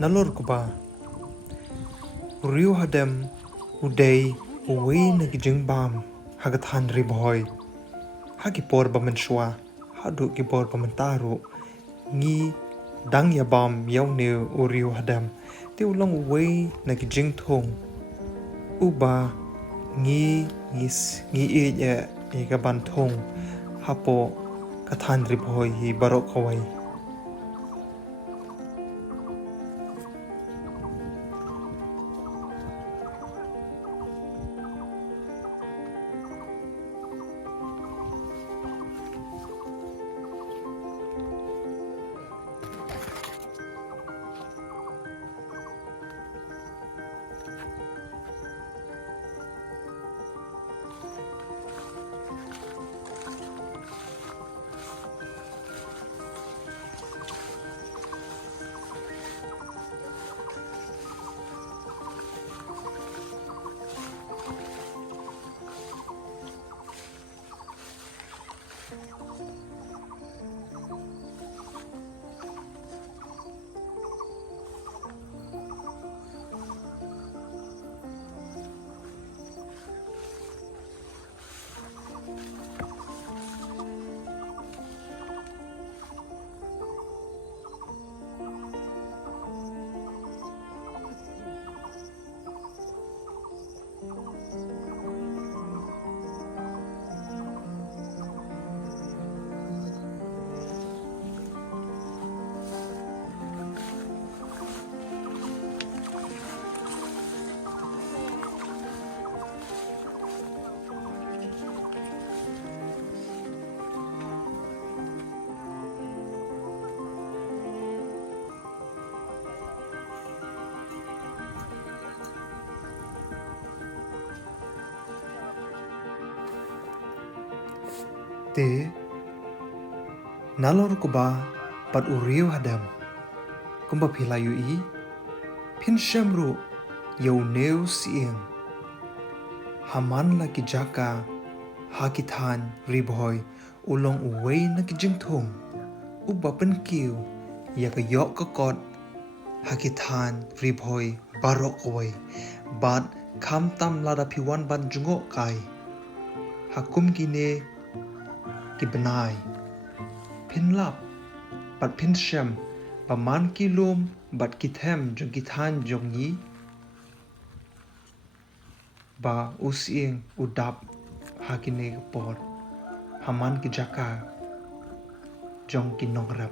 nalor ko ba? Uriu hadam uday uwi nagijing bam hagatan riboy. Hagipor ba menshwa hadu gipor ba mentaru ngi dang ya bam yaw ne uriu hadam ti ulang uwi nagijing thong uba ngi ga ban thong hapo katan riboy hi barok kawai. Te nalor ko ba pat uriu hadam kumba pilayu i pin shamru yaw neu sieng haman lagi jaka hakitan riboy ulong uway nagijing thong uba penkiu ya ka yok ka kot hakitan riboy barok kawai bat kam tam lada piwan ban jungok kai hakum gine kibenai pin lap bat pin shem paman kilom bat kithem jong kitan jong yi ba usieng udap hakine por haman ki jaka jong kinongrap